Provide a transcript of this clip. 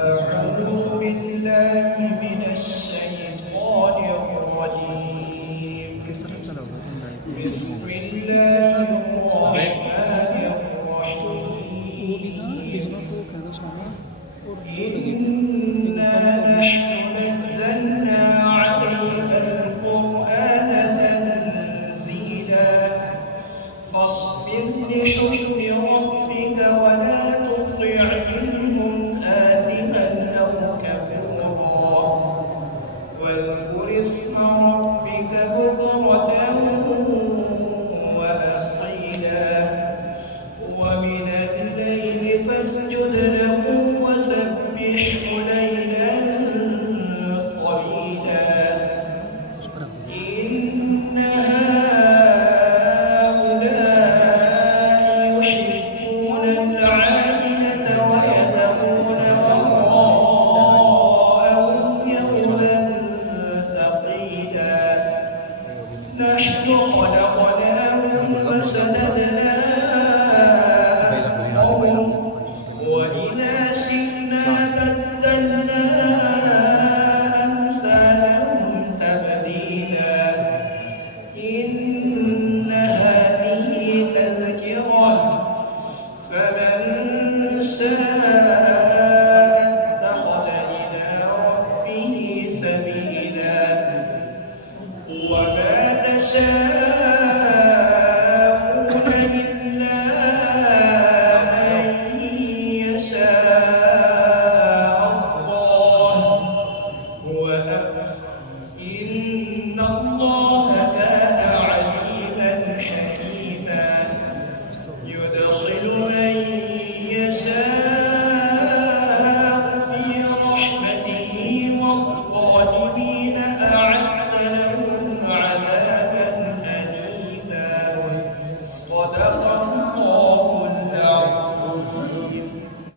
أعوذ بالله من الشيطان الرجيم. بسم الله الرحمن الرحيم. إنا نحن نزلنا عليك القرآن تنزيلا فاصبر لحكم ربك ولا تطع منهم آثما أو كفورا واذكر اسم ربك بكرة وأصيلا ومن الليل فاسجد له وسبحه ليلا طويلا إن هؤلاء يحبون العاجلة ويذرون وراءهم يوما ثقيلا نحن خلقناهم فسددنا أسرهم وإذا شئنا بدلنا أمثالهم تبديلا إن هذه تذكرة فمن شاء اتخذ إلى ربه سبيلا وما تشاءون إلا أن يشاء الله إن